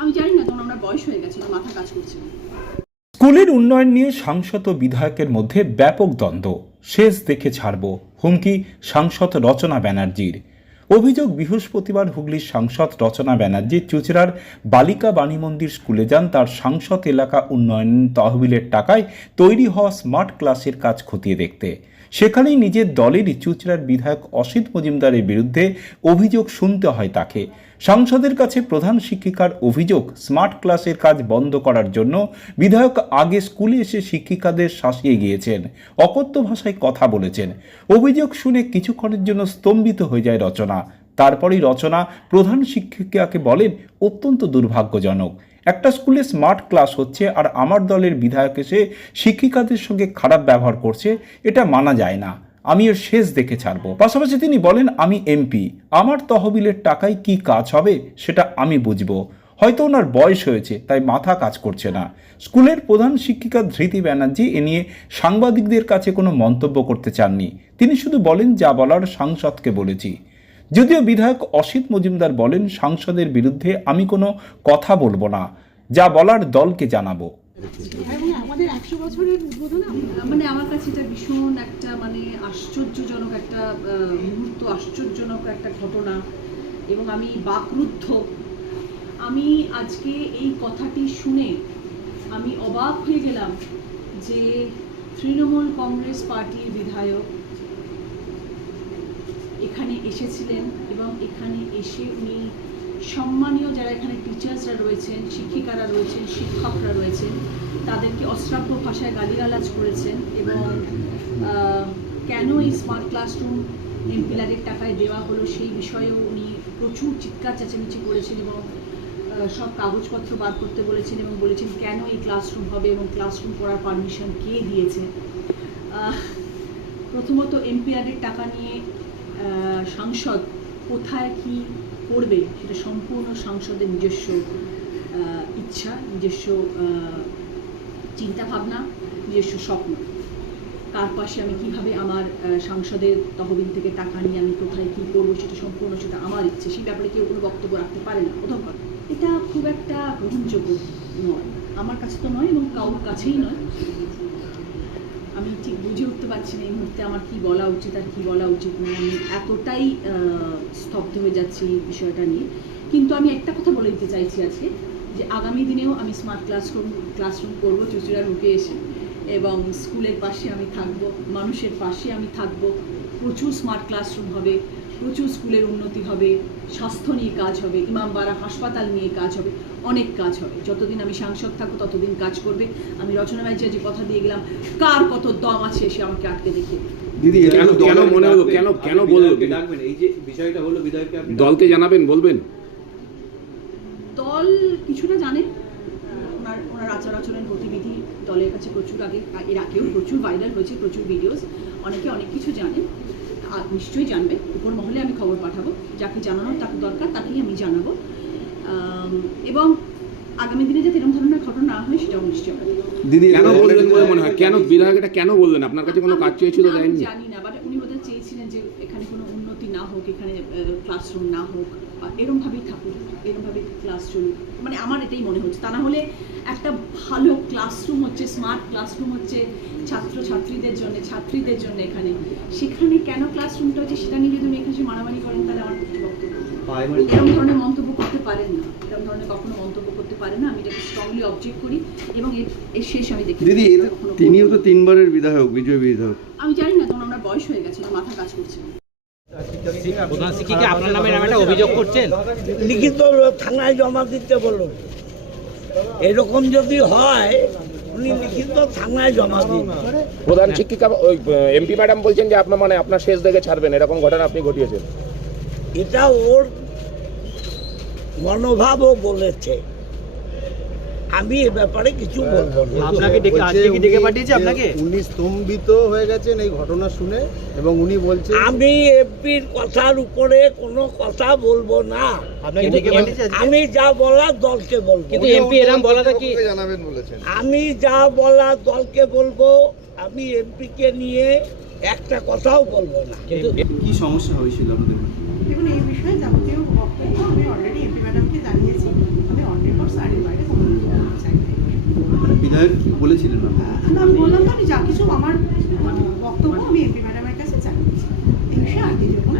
আমি জানি না, তখন আমার বয়স হয়ে গেছে, আমার মাথা কাজ করছে না। স্কুলের উন্নয়ন নিয়ে সাংসদ ও বিধায়কের মধ্যে ব্যাপক দ্বন্দ্ব, শেষ দেখে ছাড়ব হুমকি সাংসদ রচনা ব্যানার্জির। অভিযোগ, বৃহস্পতিবার হুগলির সাংসদ রচনা ব্যানার্জি চুঁচুড়ার বালিকা বাণী মন্দির স্কুলে যান তার সাংসদ এলাকা উন্নয়ন তহবিলের টাকায় তৈরি হওয়া স্মার্ট ক্লাসের কাজ খতিয়ে দেখতে। সেখানেই নিজের দলেরই চুঁচুড়ার বিধায়ক অসিত মজুমদারের বিরুদ্ধে অভিযোগ শুনতে হয় তাকে। সাংসদের কাছে প্রধান শিক্ষিকার অভিযোগ, স্মার্ট ক্লাসের কাজ বন্ধ করার জন্য বিধায়ক আগে স্কুলে এসে শিক্ষিকাদের শাসিয়ে গিয়েছেন, অকথ্য ভাষায় কথা বলেছেন। অভিযোগ শুনে কিছুক্ষণের জন্য স্তম্ভিত হয়ে যায় রচনা। তারপরেই রচনা প্রধান শিক্ষিকাকে বলেন, অত্যন্ত দুর্ভাগ্যজনক, একটা স্কুলে স্মার্ট ক্লাস হচ্ছে আর আমার দলের বিধায়ক এসে শিক্ষিকাদের সঙ্গে খারাপ ব্যবহার করছে, এটা মানা যায় না, আমি এর শেষ দেখে ছাড়ব। পাশাপাশি তিনি বলেন, আমি এমপি, আমার তহবিলের টাকায় কি কাজ হবে সেটা আমি বুঝবো। হয়তো ওনার বয়স হয়েছে তাই মাথা কাজ করছে না। স্কুলের প্রধান শিক্ষিকা ধৃতি ব্যানার্জি এ নিয়ে সাংবাদিকদের কাছে কোনো মন্তব্য করতে চাননি। তিনি শুধু বলেন, যা বলার সাংসদকে বলেছি। যদিও বিধায়ক অসিত মজুমদার বলেন, সাংসদের বিরুদ্ধে আমি কোনো কথা বলবো না, যা বলার দলকে জানাবো। আমাদের 100 বছরের উদ্বোধন, মানে আমার কাছে এটা ভীষণ একটা মানে আশ্চর্যজনক একটা মুহূর্ত, আশ্চর্যজনক একটা ঘটনা, এবং আমি বাকরুদ্ধ। আমি আজকে এই কথাটি শুনে আমি অবাক হয়ে গেলাম যে তৃণমূল কংগ্রেস পার্টির বিধায়ক এখানে এসেছিলেন এবং এখানে এসে উনি সম্মানীয় যারা এখানে টিচার্সরা রয়েছেন, শিক্ষিকারা রয়েছেন, শিক্ষকরা রয়েছেন, তাদেরকে অশ্রাব্য ভাষায় গালিগালাজ করেছেন এবং কেন এই স্মার্ট ক্লাসরুম এমপিলারের টাকায় দেওয়া হলো সেই বিষয়েও উনি প্রচুর চিৎকার চেঁচামেচি করেছেন এবং সব কাগজপত্র বার করতে বলেছেন এবং বলেছেন কেন এই ক্লাসরুম হবে এবং ক্লাসরুম করার পারমিশন কে দিয়েছে। প্রথমত এমপিআরের টাকা নিয়ে সাংসদ কোথায় কি করবে সেটা সম্পূর্ণ সাংসদের নিজস্ব ইচ্ছা, নিজস্ব চিন্তাভাবনা, নিজস্ব স্বপ্ন। কার পাশে আমি কিভাবে আমার সাংসদের তহবিল থেকে টাকা নিয়ে আমি কোথায় কি করবো সেটা সম্পূর্ণ সেটা আমার ইচ্ছে, সেই ব্যাপারে কেউ কোনো বক্তব্য রাখতে পারে না। প্রথম কথা, এটা খুব একটা গ্রহণযোগ্য নয়, আমার কাছে তো নয় এবং কারোর কাছেই নয়। আমি ঠিক বুঝে উঠতে পারছি না এই মুহূর্তে আমার কি বলা উচিত আর কি বলা উচিত নয়। আমি এতটাই স্তব্ধ হয়ে যাচ্ছি এই বিষয়টা নিয়ে। কিন্তু আমি একটা কথা বলে দিতে চাইছি আজকে, যে আগামী দিনেও আমি স্মার্ট ক্লাসরুম করবো চুঁচুড়ার মুখে এসে, এবং স্কুলের পাশে আমি থাকবো, মানুষের পাশে আমি থাকবো। প্রচুর স্মার্ট ক্লাসরুম হবে, প্রচুর স্কুলের উন্নতি হবে, স্বাস্থ্য নিয়ে কাজ হবে, ইমামবাড়া হাসপাতাল নিয়ে কাজ হবে, অনেক কাজ হবে। যতদিন আমি সাংসদ থাকবো ততদিন কাজ করবে। আমি রচনা ব্যানার্জি যে কথা দিয়ে গেলাম, কার কত দম আছে সে আমাকে আটকে দেখে। দিদি, কেন মনে হলো, কেন বলবেন এই যে বিষয়টা হলো, বিধায়ককে আপনি দলকে জানাবেন, বলবেন? দল কিছুটা জানেন, ওনার আচার আচরণ গতিবিধি দলের কাছে প্রচুর এর আগেও প্রচুর ভাইরাল হয়েছে, প্রচুর ভিডিওস, অনেকে অনেক কিছু জানেন, নিশ্চয়ই জানবে। উপর মহলে আমি খবর পাঠাবো, যাকে জানানোর তাকে দরকার তাকেই আমি জানাবো, এবং আগামী দিনে যাতে এরকম ধরনের ঘটনা না হয় সেটাও নিশ্চয় হবে। দিদি, কেন বললেন বলে মনে হয়? কেন বিধায়ক এটা কেন বললেন? আপনার কাছে কোনো কাজ চেয়েছিল? জানি না, বাট উনি বোধহয় চেয়েছিলেন যে এখানে কোনো উন্নতি না হোক, এখানে ক্লাসরুম না হোক, এরমভাবেই থাকুক, এরমভাবে ক্লাস চলুক, মানে আমার এটাই মনে হচ্ছে। তা না হলে একটা ভালো ক্লাসরুম হচ্ছে, স্মার্ট ক্লাসরুম হচ্ছে ছাত্রীদের জন্য এখানে, সেখানে কেন ক্লাসরুমটা হচ্ছে সেটা নিয়ে যদি উনি এখানে মারামারি করেন তাহলে আমার কিছু বক্তব্য। এরকম ধরনের মন্তব্য করতে পারেন না, এরকম ধরনের কখনো মন্তব্য করতে পারেন না। আমি এটাকে স্ট্রংলি অবজেক্ট করি এবং এর শেষ আমি দেখি। দিদি, তিনিও তো 3 বারের বিধায়ক, বিজয় বিধায়ক। আমি জানি না, তখন আমার বয়স হয়ে গেছে, আমার মাথা কাজ করছে না। প্রধান শিক্ষিকা আপনার নামে একটা অভিযোগ করছেন, লিখিত থানায় জমা দিতে বলুন। এরকম যদি হয় উনি লিখিত থানায় জমা দিন। প্রধান শিক্ষিকা ওই এমপি ম্যাডাম বলছেন যে আপনার শেষ দেখে ছাড়বেন, এরকম ঘটনা আপনি ঘটিয়েছেন। এটা ওর মনোভাবও বলেছে, আমি এ ব্যাপারে কিছু বলবো না। আপনাকে ডেকে পাঠিয়েছে আপনাকে? উনি স্তম্ভিত হয়ে গেছেন এই ঘটনা শুনে এবং উনি বলছেন আমি এমপির কথার উপরে কোনো কথা বলবো না। আমি যা বলার দলকে বলবো। কিন্তু এমপি এরকম বলাটা কি জানাবেন বলেছেন? আমি যা বলার দলকে বলবো, আমি এমপিকে নিয়ে একটা কথাও বলবো না। কি সমস্যা হয়েছিল আপনাদের? দেখুন, এই বিষয়ে যাবতীয় বক্তব্য আমি অলরেডি এমপি ম্যাডামকে জানিয়েছি। আমি বিধায়ক কি বলেছিলেন আপনি? আমি বললাম তো, আমি যা কিছু আমার বক্তব্য আমি এমপি ম্যাডামের কাছে জানিয়েছি। এই বিষয়ে আগে যখন